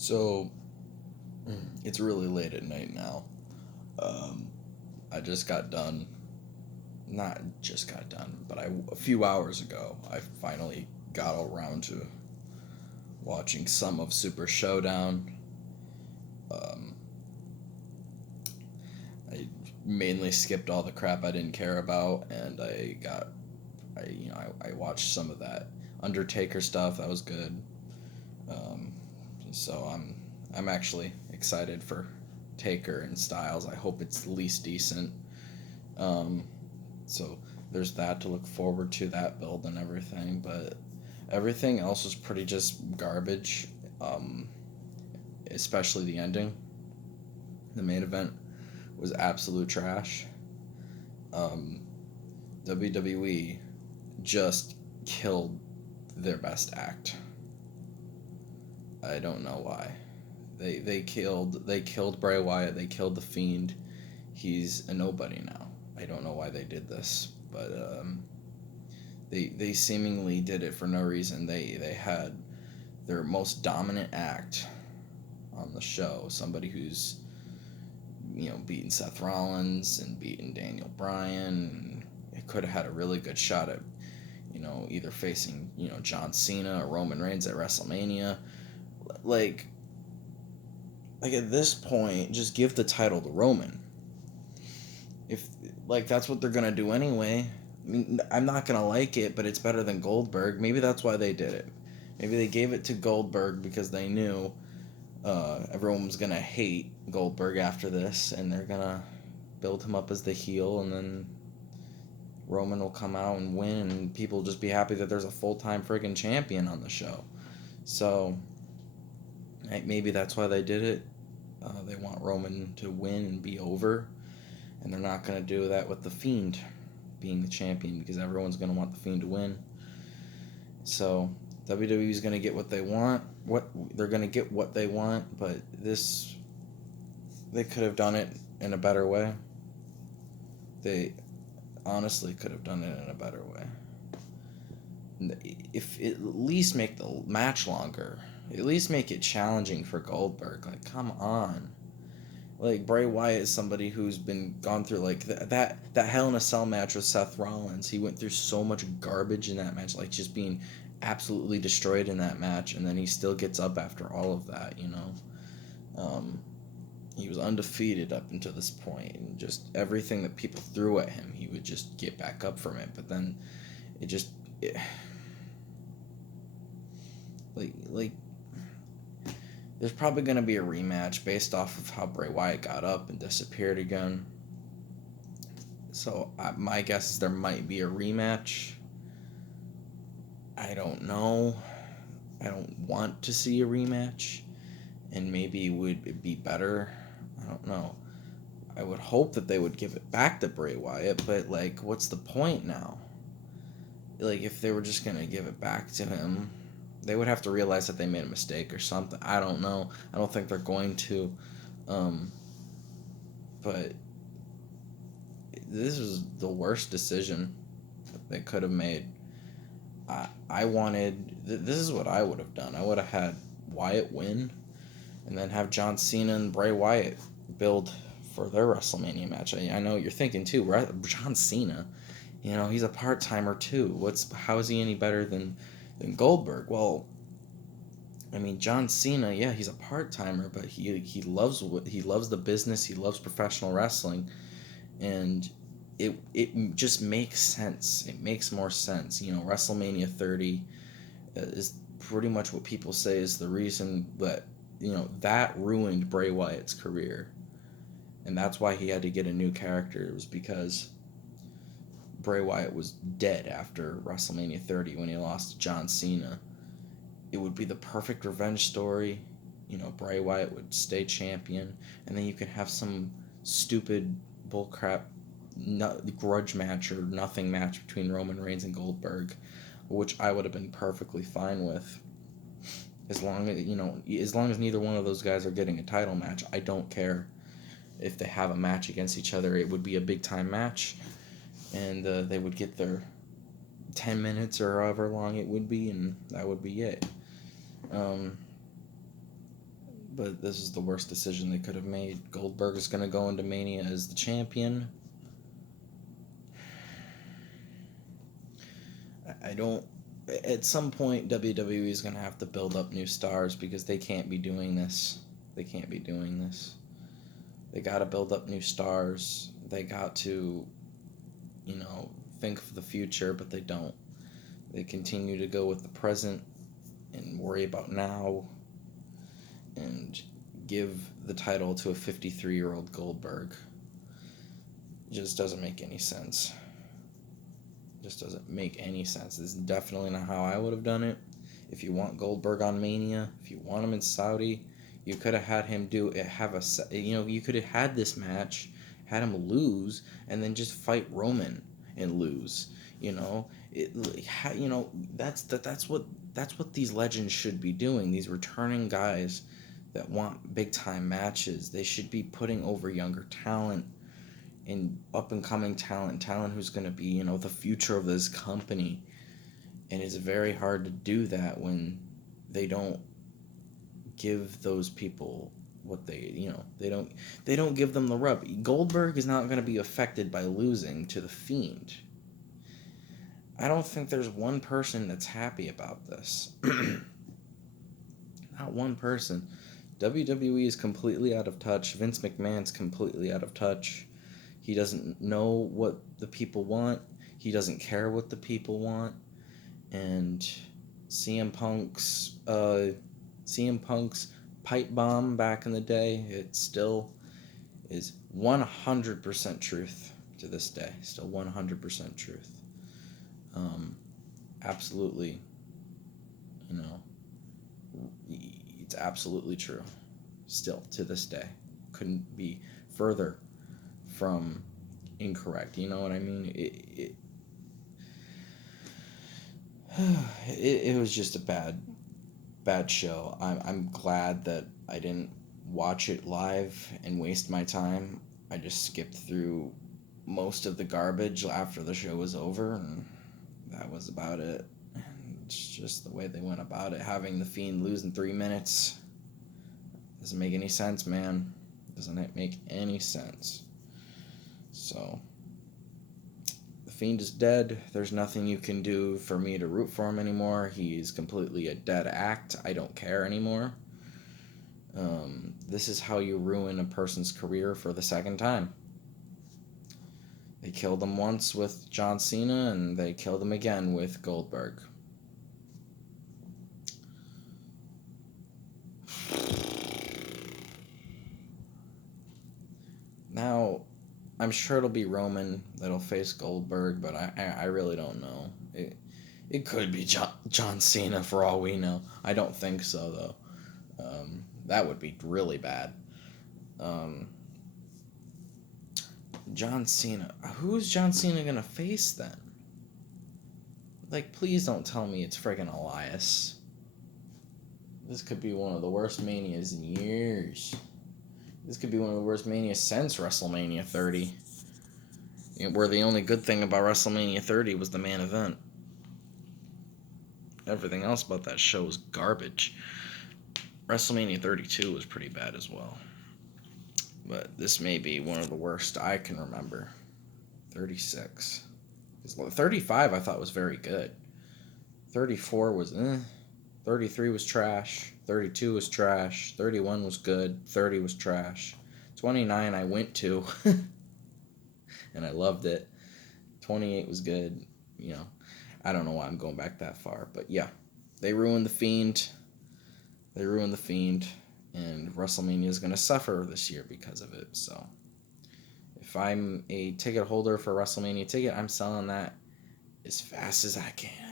So it's really late at night now. Um, I just got done. Not just got done, but a few hours ago, I finally got around to watching some of Super Showdown. Um, I mainly skipped all the crap I didn't care about, and I watched some of that Undertaker stuff. That was good. Um, so I'm actually excited for Taker and Styles. I hope it's at least decent. Um, so there's that to look forward to, that build and everything. But everything else was pretty just garbage. Um, Especially the ending. The main event was absolute trash. Um, WWE just killed their best act. I don't know why. They killed Bray Wyatt. They killed the Fiend. He's a nobody now. I don't know why they did this, but they seemingly did it for no reason. They had their most dominant act on the show, somebody who's beaten Seth Rollins and beaten Daniel Bryan. It could have had a really good shot at either facing John Cena or Roman Reigns at WrestleMania. Like like at this point, just give the title to Roman. If that's what they're gonna do anyway. I mean, I'm not gonna like it, but it's better than Goldberg. Maybe that's why they did it. Maybe they gave it to Goldberg because they knew everyone was gonna hate Goldberg after this, and they're gonna build him up as the heel, and then Roman will come out and win, and people will just be happy that there's a full-time friggin' champion on the show. So maybe that's why they did it. They want Roman to win and be over, and they're not going to do that with the Fiend being the champion because everyone's going to want the Fiend to win. So WWE is going to get what they want. They're going to get what they want, but they could have done it in a better way. They honestly could have done it in a better way. If at least make the match longer, at least make it challenging for Goldberg. Like, come on. Like, Bray Wyatt is somebody who's been gone through like that Hell in a Cell match with Seth Rollins. He went through so much garbage in that match, like just being absolutely destroyed in that match, and then he still gets up after all of that. He was undefeated up until this point, and just everything that people threw at him, he would just get back up from it. But then it like there's probably going to be a rematch based off of how Bray Wyatt got up and disappeared again. So my guess is there might be a rematch. I don't know. I don't want to see a rematch, and maybe it would be better. I don't know. I would hope that they would give it back to Bray Wyatt, but like, what's the point now? Like, if they were just gonna give it back to him, they would have to realize that they made a mistake or something. I don't know. I don't think they're going to. But this was the worst decision that they could have made. I wanted. This is what I would have done. I would have had Wyatt win, and then have John Cena and Bray Wyatt build for their WrestleMania match. I know you're thinking too. John Cena, he's a part timer too. How is he any better than Goldberg? Well, I mean, John Cena, yeah, he's a part timer, but he loves the business. He loves professional wrestling, and it just makes sense. It makes more sense. WrestleMania 30 is pretty much what people say is the reason that that ruined Bray Wyatt's career, and that's why he had to get a new character. It was because Bray Wyatt was dead after WrestleMania 30 when he lost to John Cena. It would be the perfect revenge story. Bray Wyatt would stay champion, and then you could have some stupid bullcrap grudge match or nothing match between Roman Reigns and Goldberg, which I would have been perfectly fine with. As long as neither one of those guys are getting a title match, I don't care if they have a match against each other. It would be a big time match, and they would get their 10 minutes or however long it would be, and that would be it. But this is the worst decision they could have made. Goldberg is going to go into Mania as the champion. I don't. At some point, WWE is going to have to build up new stars because they can't be doing this. They can't be doing this. They got to build up new stars. They got to, think for the future, but they don't. They continue to go with the present and worry about now and give the title to a 53-year-old Goldberg. It just doesn't make any sense. Just doesn't make any sense. This is definitely not how I would have done it. If you want Goldberg on Mania, if you want him in Saudi, you could have had him you could have had this match, had him lose, and then just fight Roman and lose. That's what these legends should be doing. These returning guys that want big time matches, they should be putting over younger talent and up and coming talent who's going to be, the future of this company. And it's very hard to do that when they don't give those people what they don't give them the rub. Goldberg is not going to be affected by losing to the Fiend. I don't think there's one person that's happy about this. Not one person. WWE is completely out of touch. Vince McMahon's completely out of touch. He doesn't know what the people want. He doesn't care what the people want. And CM Punk's pipe bomb back in the day, it still is 100% truth to this day. Still 100% truth. Absolutely, it's absolutely true. Still to this day. Couldn't be further from incorrect. You know what I mean? It was just a bad show. I'm glad that I didn't watch it live and waste my time. I just skipped through most of the garbage after the show was over, and that was about it. And it's just the way they went about it. Having the Fiend lose in 3 minutes doesn't make any sense, man. Doesn't make any sense. So, the Fiend is dead. There's nothing you can do for me to root for him anymore. He's completely a dead act. I don't care anymore. This is how you ruin a person's career for the second time. They killed him once with John Cena, and they killed him again with Goldberg. Now, I'm sure it'll be Roman that'll face Goldberg, but I really don't know. It could be John Cena for all we know. I don't think so, though. That would be really bad. John Cena. Who's John Cena gonna face then? Like, please don't tell me it's friggin' Elias. This could be one of the worst Manias in years. This could be one of the worst Manias since WrestleMania 30. Where the only good thing about WrestleMania 30 was the main event. Everything else about that show was garbage. WrestleMania 32 was pretty bad as well. But this may be one of the worst I can remember. 36. 35 I thought was very good. 34 was 33 was trash. 32 was trash. 31 was good. 30 was trash. 29 I went to. And I loved it. 28 was good. I don't know why I'm going back that far. But yeah, they ruined the Fiend. And WrestleMania is going to suffer this year because of it. So if I'm a ticket holder for a WrestleMania ticket, I'm selling that as fast as I can.